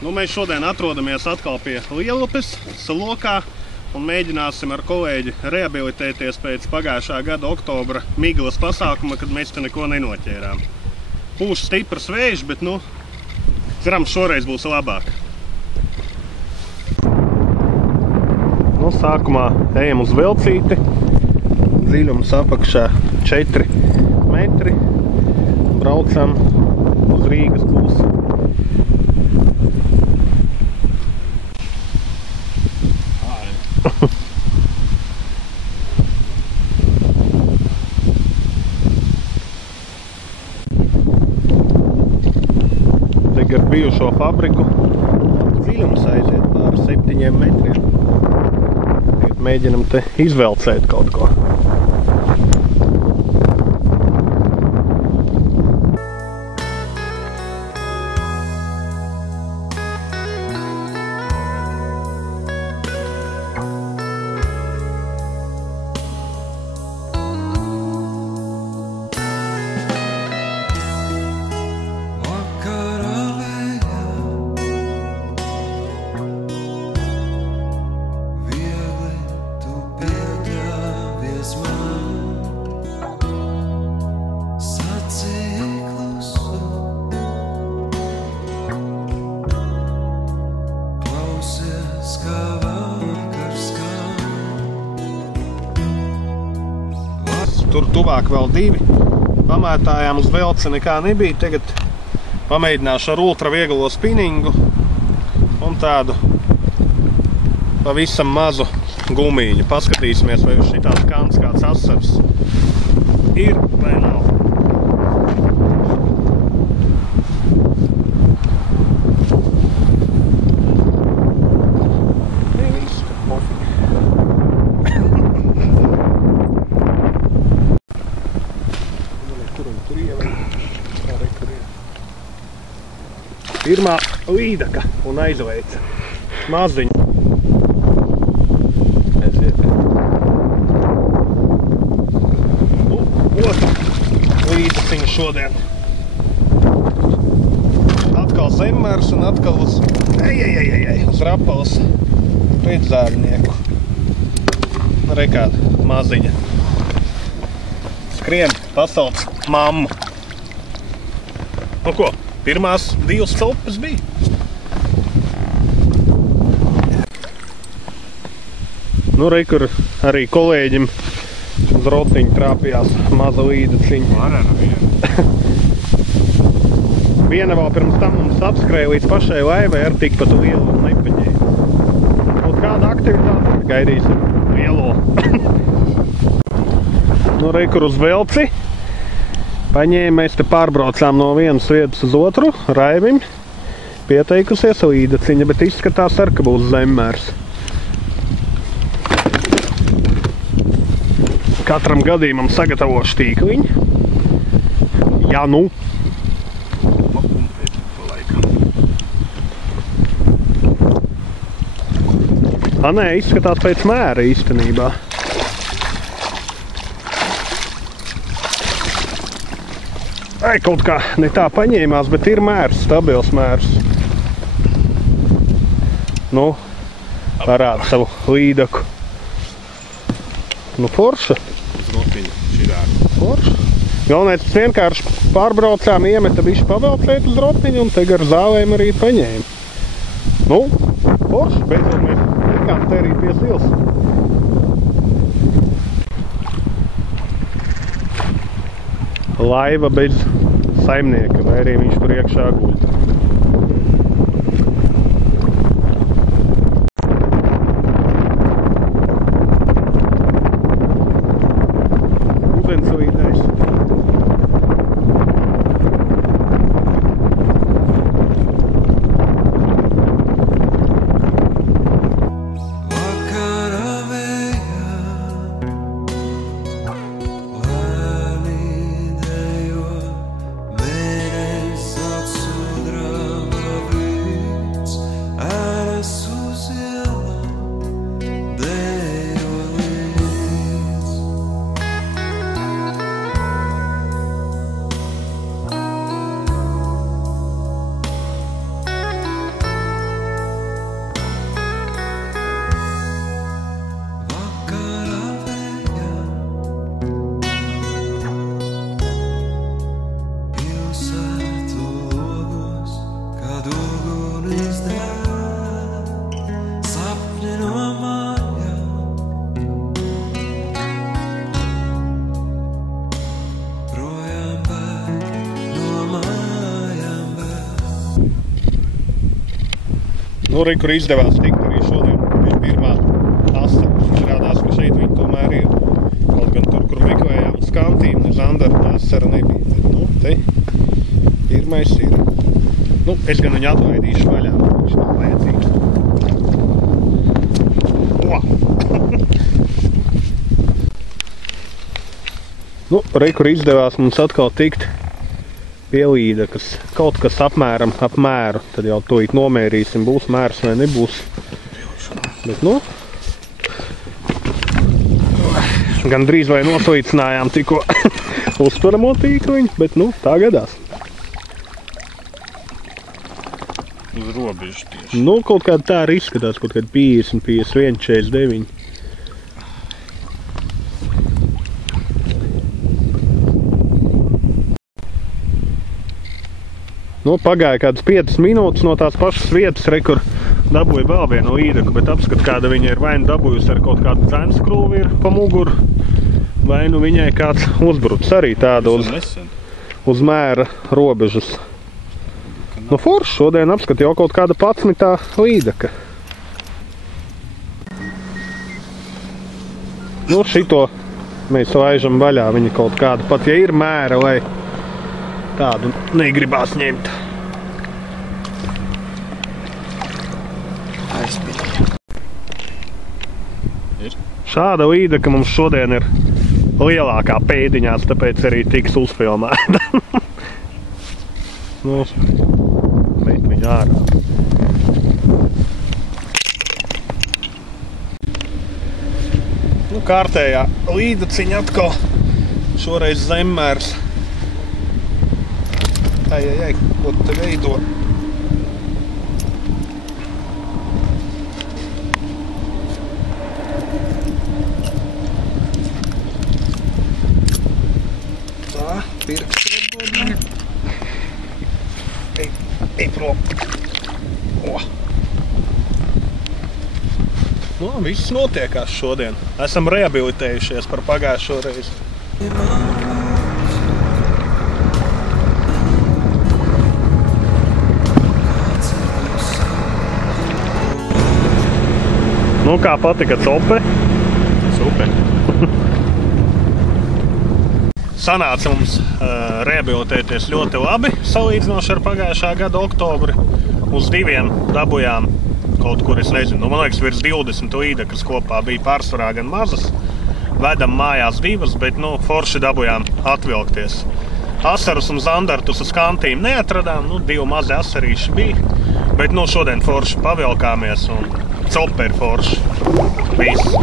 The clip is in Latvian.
Nu, mēs šodien atrodamies atkal pie Lielupes, Salokā, un mēģināsim ar kolēģi rehabilitēties pēc pagājušā gada oktobra miglas pasākuma, kad mēs te neko nenoķērām. Pūš stiprs vējš, bet, nu, cerams, šoreiz būs labāk. Nu, sākumā ejam uz Velcīti. Dziļums apakšā 4 metri. Braucam uz Rīgas pusi. Ar bijušo fabriku dziļums aiziet pār 7 metriem. Tagad mēģinam te izvelcēt kaut ko. Tur tuvāk vēl 2. Pamētājām uz velci nekā nebija. Tagad pamēģināšu ar ultra vieglo spinningu un tādu pavisam mazu gumīņu. Paskatīsimies, vai uz šitās kants kāds asars ir vai nav. Pirmā līdaka un aizveica. Maziņa. Aiziet. Otra līdasiņa šodien. Atkal zemmers un atkal uz rapalas pēczērnieku. Rekād, maziņa. Skrien, pasauc mammu. Nu ko? Pirmās 2 stopes bija. Nu, re, kur arī kolēģim uz rotiņu trāpījās maza līdaciņa. Var ar vienu. Viena vēl pirms tam mums apskrēja līdz pašai laivai ar tikpat lielu un nepaņēma. Kaut kāda aktivitāte gaidīsim lielo. Nu, re, kur uz velci. Paņēma, mēs te pārbraucām no vienas vietas uz otru, Raivim pieteikusies līdaciņa, bet izskatās ar, ka būs zemmērs. Katram gadījumam sagatavošu tīkliņu. Ja nu. Nē, izskatās pēc mēra īstenībā. Kaut kā ne tā paņēmās, bet ir mērs, stabils mērs. Nu, parāda savu līdaku. Nu, forša. Uz rotiņu širāk. Forša. Galvenais vienkārši pārbraucām, iemeta bišķi pavelcēt uz rotiņu un te gar zālēm arī paņēma. Nu, forša. Beidzot mēs likām te arī pie sils. Laiva bez saimnieka, vai arī viņš priekšā guļ. Ūdensvīdais. no mājām. Projām bēg, no mājām bēg. Nu, re, kur izdevās tikt arī šodien. Bija pirmā asa. Rādās, ka šeit viņi tomēr ir. Kaut gan tur, kur meklējām skantīm, ne Zandarta asara nebija. Bet, nu, te pirmais ir. Nu, es gan viņu atlaidīšu vaļā, viņš nav vajadzīgs. Nu, re, kur izdevās mums atkal tikt pie līda, kas kaut kas apmēram ap mēru. Tad jau tūlīt nomērīsim, būs mērs vai nebūs. Bet, nu, gan drīz vai noslīcinājām tikko uztveramo tīkliņu, bet, nu, tā gadās. Uz robežu tieši. Nu, kaut kāda tā arī izskatās, kaut kāda 50, 51, 49. Nu, pagāja kādas 5 minūtes no tās pašas vietas, re, kur dabūja vēl vienu līdeku, bet apskat, kāda viņa ir vai nu dabūjusi ar kaut kādu dzenskrūvi ir pa muguru, vai nu viņai kāds uzbrucis arī tāda uz mēra robežas. Nu, forši šodien apskat jau kaut kāda 11. līdeka. Nu, šito mēs laižam vaļā, viņa kaut kāda, pat ja ir mēra, lai tādu negribās ņemt. Šāda līdeka mums šodien ir lielākā pēdiņās, tāpēc arī tiks uzfilmēta. Nu, met viņu ārā. Nu, kārtējā līdeciņa atkal šoreiz zemmērs. Ai, ko te veido? Tā, pirksts atdod. Ej prom. Nu, viss notiekās šodien. Esam rehabilitējušies par pagājušo reizi. Nu, kā patika cope? Super. Sanāca mums rehabilitēties ļoti labi, salīdzinoši ar pagājušā gada oktobri. Uz 2 dabujām kaut kur, es nezinu, man liekas, virs 20 līdekas kopā bija pārsvarā gan mazas. Vedam mājās 2, bet, nu, forši dabujām atvilkties. Asarus un zandartus uz kantīm neatradām, nu, 2 mazi asarīši bija. Bet, nu, šodien forši pavilkāmies un cope ir forši. Viss.